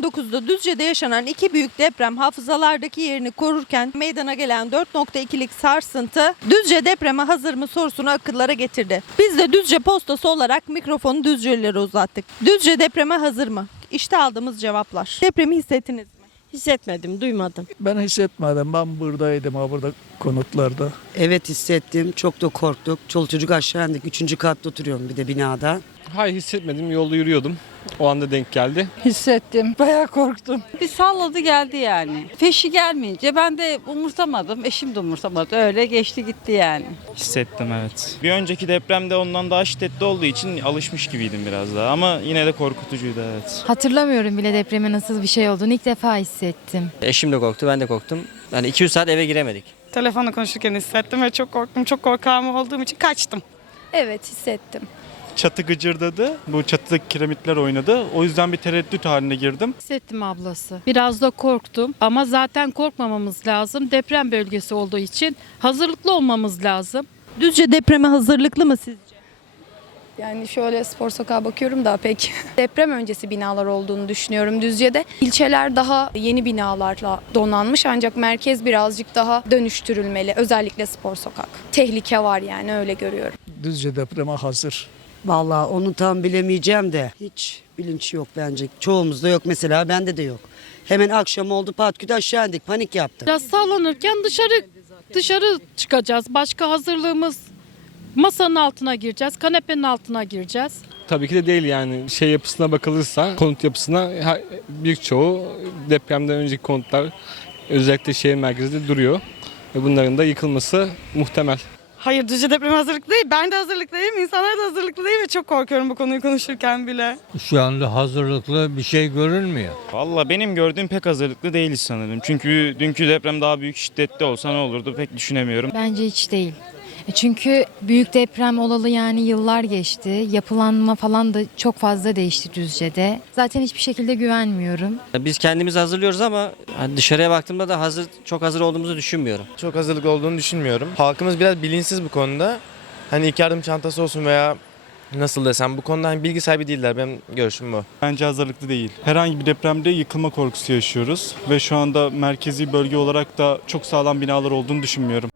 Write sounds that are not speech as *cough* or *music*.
99'da Düzce'de yaşanan iki büyük deprem hafızalardaki yerini korurken meydana gelen 4.2'lik sarsıntı Düzce depreme hazır mı sorusunu akıllara getirdi. Biz de Düzce postası olarak mikrofonu Düzcelilere uzattık. Düzce depreme hazır mı? İşte aldığımız cevaplar. Depremi hissettiniz mi? Hissetmedim, duymadım. Ben hissetmedim. Ben buradaydım ha burada konutlarda. Evet hissettim. Çok da korktuk. Çoluk çocuk aşağı indik. Üçüncü katta oturuyorum bir de binada. Hayır hissetmedim. Yolda yürüyordum. O anda denk geldi. Hissettim. *laughs* Bayağı korktum. Bir salladı geldi yani. Peşi gelmeyince ben de umursamadım. Eşim de umursamadı. Öyle geçti gitti yani. Hissettim evet. Bir önceki depremde ondan daha şiddetli olduğu için alışmış gibiydim biraz daha ama yine de korkutucuydu evet. Hatırlamıyorum bile depremin nasıl bir şey olduğunu ilk defa hissettim. Eşim de korktu, ben de korktum. Yani 200 saat eve giremedik. Telefonla konuşurken hissettim ve çok korktum. Çok korkağım olduğum için kaçtım. Evet hissettim. Çatı gıcırdadı. Bu çatıdaki kiremitler oynadı. O yüzden bir tereddüt haline girdim. Hissettim ablası. Biraz da korktum ama zaten korkmamamız lazım. Deprem bölgesi olduğu için hazırlıklı olmamız lazım. Düzce depreme hazırlıklı mı sizce? Yani şöyle spor sokağa bakıyorum da pek *laughs* deprem öncesi binalar olduğunu düşünüyorum Düzce'de. İlçeler daha yeni binalarla donanmış ancak merkez birazcık daha dönüştürülmeli. Özellikle spor sokak. Tehlike var yani öyle görüyorum. Düzce depreme hazır. Vallahi onu tam bilemeyeceğim de hiç bilinç yok bence. Çoğumuzda yok mesela bende de yok. Hemen akşam oldu patküt aşağı indik panik yaptık. Biraz sallanırken dışarı dışarı çıkacağız. Başka hazırlığımız masanın altına gireceğiz, kanepenin altına gireceğiz. Tabii ki de değil yani. Şey yapısına bakılırsa, konut yapısına her- birçoğu depremden önceki konutlar özellikle şehir merkezinde duruyor. Ve bunların da yıkılması muhtemel. Hayır Düzce depreme hazırlıklı değil. Ben de hazırlıklıyım. İnsanlar da hazırlıklı değil ve çok korkuyorum bu konuyu konuşurken bile. Şu anda hazırlıklı bir şey görünmüyor. Valla benim gördüğüm pek hazırlıklı değiliz sanırım. Çünkü dünkü deprem daha büyük şiddetli olsa ne olurdu pek düşünemiyorum. Bence hiç değil. E Çünkü büyük deprem olalı yani yıllar geçti. Yapılanma falan da çok fazla değişti Düzce'de. Zaten hiçbir şekilde güvenmiyorum. Biz kendimizi hazırlıyoruz ama hani dışarıya baktığımda da hazır çok hazır olduğumuzu düşünmüyorum. Çok hazırlıklı olduğunu düşünmüyorum. Halkımız biraz bilinçsiz bu konuda. Hani ilk yardım çantası olsun veya nasıl desem bu konuda hani bilgi sahibi değiller. Benim görüşüm bu. Bence hazırlıklı değil. Herhangi bir depremde yıkılma korkusu yaşıyoruz ve şu anda merkezi bölge olarak da çok sağlam binalar olduğunu düşünmüyorum.